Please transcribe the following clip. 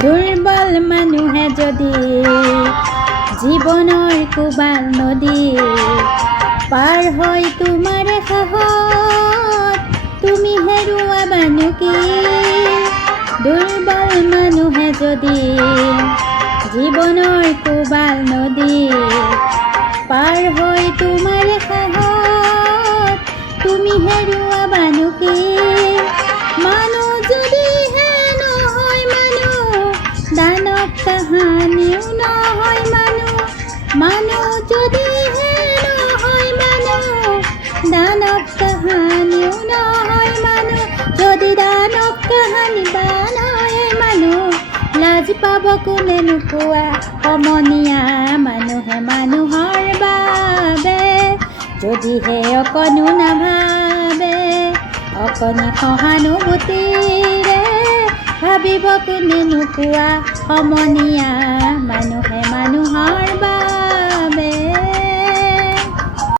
দুৰ্বল মানুহে যদি জীৱনৰ কোবাল নদী পাৰ হৈ তোমাৰ সাহত তুমি হেৰুৱাবানো কি? দুৰ্বল মানুহে যদি জীৱনৰ কোবাল নদী পাৰ হৈ তোমাৰ সাহত তুমি হেৰুৱাবানো কি? মানুহ যদিহে নহয় মানুহ দানৱ কাহানিও নহয় মানুহ। মানুহ যদিহে নহয় মানুহ দানৱ কাহানিও নহয় মানুহ। যদি দানৱ কাহানি বা নহয় মানুহ লাজ পাব কোনে নোপোৱা সমনীয়া মানুহে মানুহৰ বাবে। যদিহে অকণো নাভাবে অকণি সহানুভূতিৰে ভাবিব কোনে নোপোৱা সমনীয়া